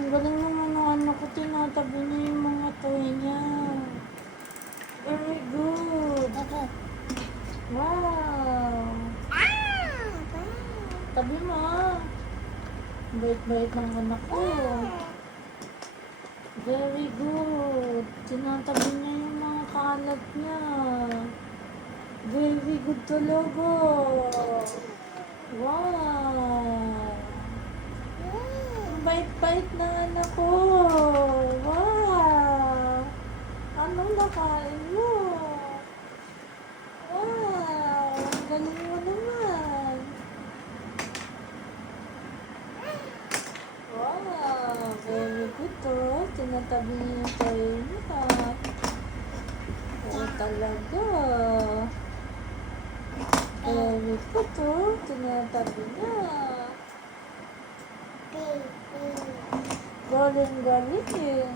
Ang galing naman ng anak ko, tinatabi niya yung mga toy niya. Very good. Wow. Tabi mo ah. Bait-bait ng anak ko. Very good. Tinatabi niya yung mga kalat niya. Very good talaga. Wow. Ang bait-bait ng anak ko. Wow. Anong nakain mo? Wow. Ang galing mo naman. Wow. Very good to. Tinatabi niya yung tayo niya. Oo talaga. Very good to. Tinatabi niya. Galing-galing.